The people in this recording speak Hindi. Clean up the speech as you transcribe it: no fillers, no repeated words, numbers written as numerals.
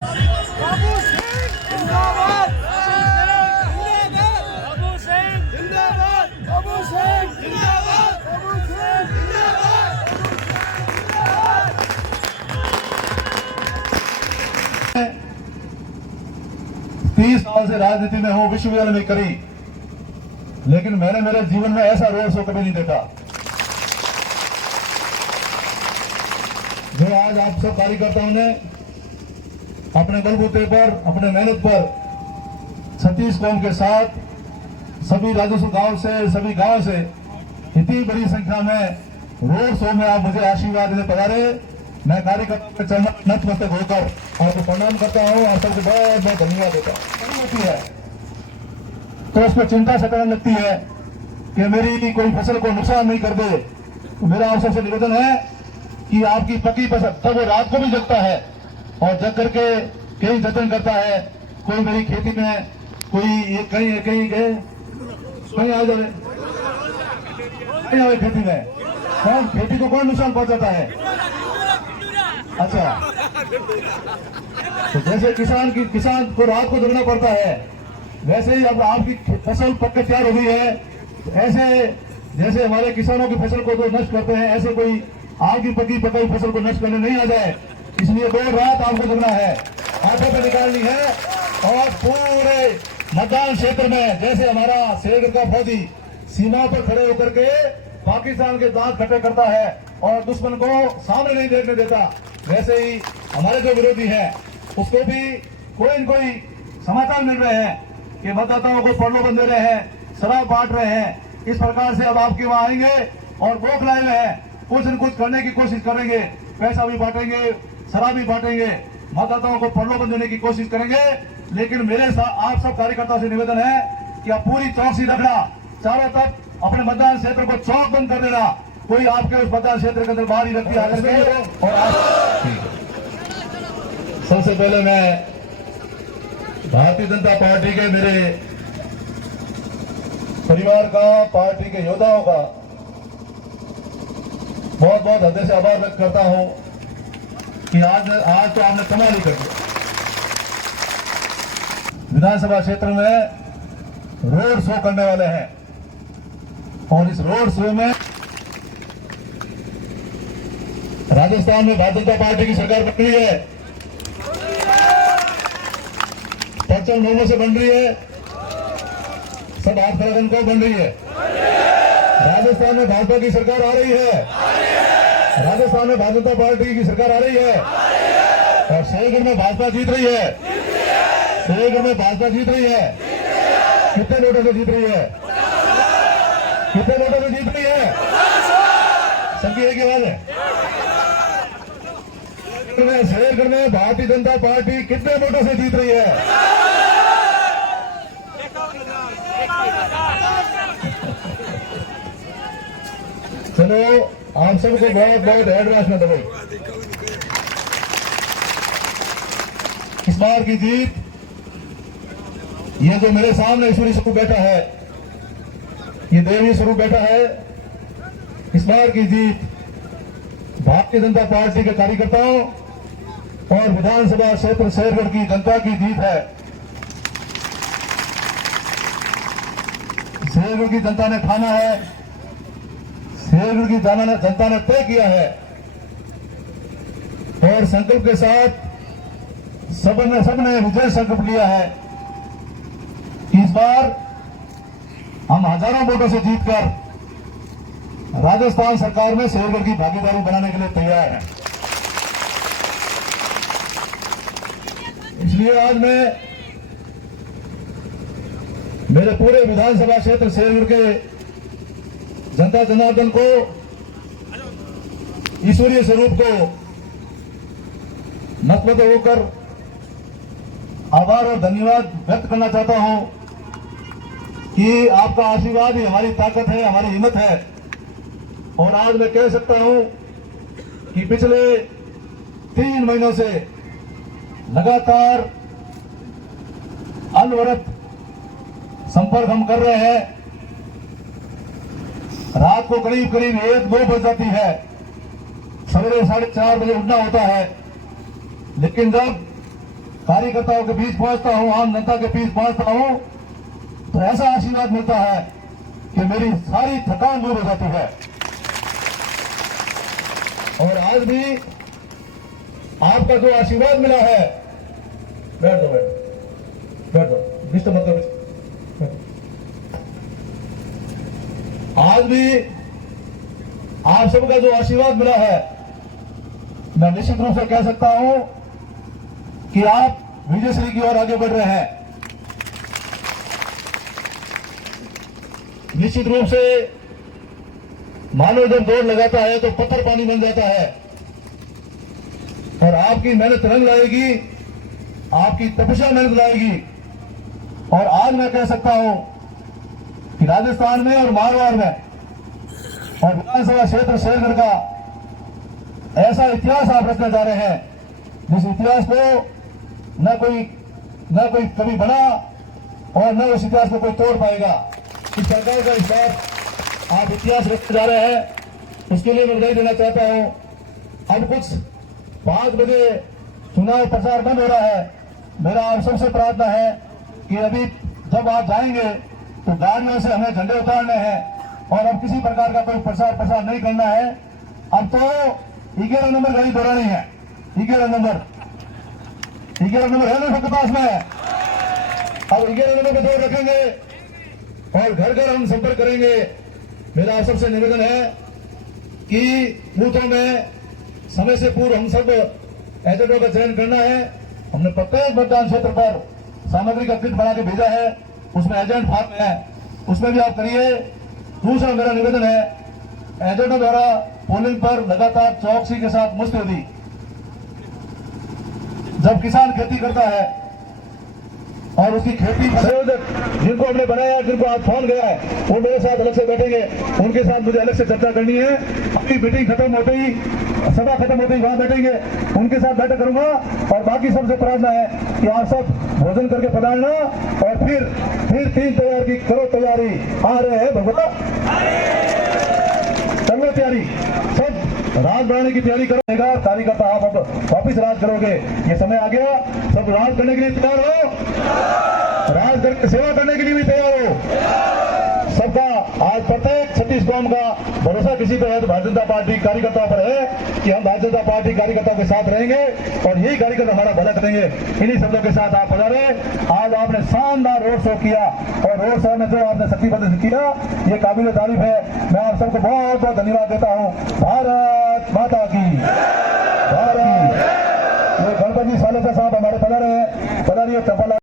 बाबू सिंह जिंदाबाद। बाबू सिंह जिंदाबाद। बाबू सिंह जिंदाबाद। बाबू सिंह जिंदाबाद। 30 साल से राजनीति में हूं, विश्वविद्यालय में करी, लेकिन मैंने मेरे जीवन में ऐसा रोड शो कभी नहीं देखा जो आज आप सब कार्यकर्ताओं ने अपने बलबूते पर, अपने मेहनत पर 36 कौम के साथ सभी राजस्व गांव से, सभी गांव से इतनी बड़ी संख्या में रोड शो में आप मुझे आशीर्वाद देने पधारे। मैं कार्यकर्ताओं के चरण नतमस्तक होकर आपको प्रणाम करता हूं और सबको बहुत बहुत धन्यवाद देता हूं। होती है तो उसमें चिंता सताने लगती है कि मेरी कोई फसल को नुकसान नहीं कर दे। तो मेरा आप सबसे निवेदन है कि आपकी पकी फसल, तब वो रात को भी जगता है और जग करके कहीं जतन करता है। कोई मेरी खेती में कोई कहीं कहीं गए, कहीं आ जाए, कहीं आए खेती में, कौन खेती को कौन नुकसान पहुंचाता है? अच्छा, तो जैसे किसान को रात को जगना पड़ता है, वैसे ही अब आपकी फसल पक के तैयार हो गई है। तो ऐसे जैसे हमारे किसानों की फसल को जो नष्ट करते हैं, ऐसे कोई आपकी पकी पकाई फसल को नष्ट करने नहीं आ जाए, इसलिए देर रात आपको जगना है, हाथों पे निकालनी है। और पूरे मतदान क्षेत्र में जैसे हमारा शेरगढ़ का फौजी सीमा पर खड़े होकर के पाकिस्तान के दांत खट्टे करता है और दुश्मन को सामने नहीं देखने देता, वैसे ही हमारे जो विरोधी हैं उसको भी कोई न कोई समाचार मिल रहे हैं कि मतदाताओं को प्रलोभन दे रहे हैं, शराब बांट रहे हैं। इस प्रकार से अब आपके वहां आएंगे और बौखलाए हुए हैं, कुछ न कुछ करने की कोशिश करेंगे, पैसा भी बांटेंगे, शराब भी बांटेंगे, मतदाताओं को प्रलोभन देने की कोशिश करेंगे। लेकिन मेरे आप सब कार्यकर्ताओं से निवेदन है कि आप पूरी चौकसी रखना, चारों तरफ अपने मतदान क्षेत्र को चौक बंद कर देना, कोई आपके उस मतदान क्षेत्र के अंदर बाहरी व्यक्ति आकर के। और आप सबसे पहले मैं भारतीय जनता पार्टी के मेरे परिवार का, पार्टी के योद्धाओं का बहुत बहुत हृदय से आभार व्यक्त करता हूं कि आज तो आपने कमाल ही कर दिया। विधानसभा क्षेत्र में रोड शो करने वाले हैं और इस रोड शो में राजस्थान में भारतीय जनता पार्टी की सरकार बन रही है, पश्चिम लोगों से बन रही है, सब हाथ खड़े को बन रही है। राजस्थान में भाजपा की सरकार आ रही है, राजस्थान में भारतीय जनता पार्टी की सरकार आ रही है और शेरगढ़ में भाजपा जीत रही है, शेरगढ़ में भाजपा जीत रही है। कितने वोटों से जीत रही है? कितने वोटों से जीत रही है? सबकी एक ही आवाज है। शेरगढ़ में भारतीय जनता पार्टी कितने वोटों से जीत रही है? चलो आप सबको बहुत बहुत एडवांस में दबो। इस बार की जीत, ये जो मेरे सामने ईश्वरी स्वरूप बैठा है, ये देवी स्वरूप बैठा है, इस बार की जीत भारतीय जनता पार्टी के कार्यकर्ताओं और विधानसभा क्षेत्र शेरगढ़ की जनता की जीत है। शेरगढ़ की जनता ने ठाना है, शेरगढ़ की जनता ने तय किया है और संकल्प के साथ सबने विजय संकल्प लिया है कि इस बार हम हजारों वोटों से जीतकर राजस्थान सरकार में शेरगढ़ की भागीदारी बनाने के लिए तैयार है। इसलिए आज मैं मेरे पूरे विधानसभा क्षेत्र शेरगढ़ के जनता जनार्दन को, ईश्वरीय स्वरूप को नतमस्तक होकर आभार और धन्यवाद व्यक्त करना चाहता हूं कि आपका आशीर्वाद ही हमारी ताकत है, हमारी हिम्मत है। और आज मैं कह सकता हूं कि पिछले 3 महीनों से लगातार अनवरत संपर्क हम कर रहे हैं। रात को करीब 1-2 बज जाती है, सवेरे 4:30 बजे उठना होता है, लेकिन जब कार्यकर्ताओं के बीच पहुंचता हूं, आम जनता के बीच पहुंचता हूं, तो ऐसा आशीर्वाद मिलता है कि मेरी सारी थकान दूर हो जाती है। और आज भी आपका जो आशीर्वाद मिला है, बैठ दो, डिस्टर्ब मत करो। आज भी आप सबका जो आशीर्वाद मिला है, मैं निश्चित रूप से कह सकता हूं कि आप विजयश्री की ओर आगे बढ़ रहे हैं। निश्चित रूप से मानव जब दौड़ लगाता है तो पत्थर पानी बन जाता है, और आपकी मेहनत रंग लाएगी, आपकी तपस्या मेहनत लाएगी। और आज मैं कह सकता हूं कि राजस्थान में और मारवाड़ में और विधानसभा क्षेत्र शेरगढ़ का ऐसा इतिहास आप रखने जा रहे हैं जिस इतिहास को न कोई कभी बना और न उस इतिहास को कोई तोड़ पाएगा। इस सरकार का इस बार आप इतिहास रखने जा रहे हैं, उसके लिए मैं बधाई देना चाहता हूं। अब कुछ 5 बजे चुनाव प्रचार बंद हो रहा है। मेरा आप सबसे प्रार्थना है कि अभी जब आप जाएंगे तो गाड़ियों से हमें झंडे उतारने हैं और अब किसी प्रकार का कोई प्रचार नहीं करना है। अब तो 11 नंबर गाड़ी दौड़ानी है। 11 नंबर है ना सबके पास में? अब 11 नंबर पे दौड़ रखेंगे और घर घर हम संपर्क करेंगे। मेरा आप सबसे निवेदन है कि बूथों में समय से पूर्व हम सब एजेंटों का चयन करना है। हमने प्रत्येक मतदान क्षेत्र पर सामग्री का किट बना के भेजा है, उसमें एजेंट फार्म है, उसमें भी आप करिए। दूसरा मेरा निवेदन है, एजेंटों द्वारा पोलिंग पर लगातार चौकसी के साथ मुस्तैदी। जब किसान खेती करता है और उसकी खेती संयोजक जिनको हमने बनाया, जिनको आज फोन गया है, वो मेरे साथ अलग से बैठेंगे, उनके साथ मुझे अलग से चर्चा करनी है। अपनी मीटिंग खत्म होते ही, सभा खत्म होते ही वहां बैठेंगे, उनके साथ बैठक करूंगा। और बाकी सबसे प्रार्थना है कि आप सब भोजन करके पधारना और फिर 3 तैयार की करो तैयारी। आ रहे हैं भगवान, चलो तैयारी, सब राज बढ़ाने की तैयारी करेगा। कार्यकर्ता आप अब वापिस राज करोगे, ये समय आ गया। सब राज करने के लिए तैयार हो, राज करके सेवा करने के लिए भी तैयार हो। सबका आज प्रत्येक 36 गांव का भरोसा किसी पर है तो भारतीय जनता पार्टी कार्यकर्ताओं पर है कि हम भारतीय जनता पार्टी कार्यकर्ताओं के साथ रहेंगे और यही कार्यकर्ता हमारा भला करेंगे। इन्हीं शब्दों के साथ आप पधारे। आज आपने शानदार रोड शो किया और रोड शो में जो आपने शक्ति प्रदर्शित किया, ये काबिल तारीफ है। मैं आप सबको बहुत बहुत धन्यवाद देता हूँ। भारत माता की भारत। ये गणपति सालेकर साहब हमारे पधारे हैं, पधारिए।